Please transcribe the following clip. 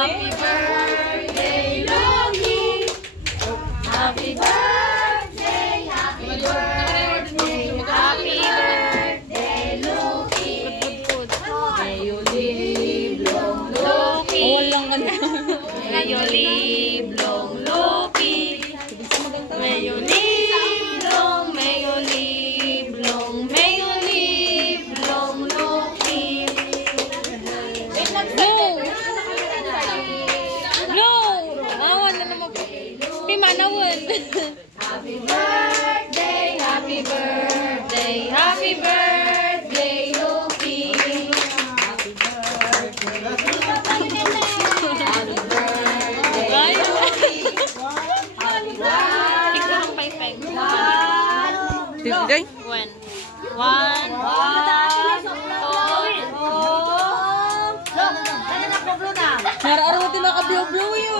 Happy birthday, Loki. Happy birthday, happy birthday, happy birthday, Loki. May you live long, Loki. May you live long, Loki. May you live long, may you live long, may you live long, Loki. No! Awan na naman po. Pimanawan. Happy birthday, happy birthday, happy birthday, Loki. Happy birthday, happy birthday, Loki. Happy birthday. Ikaw ang paypeng. Tigday? One. One. Nara-araw din maka-blow-blow yun.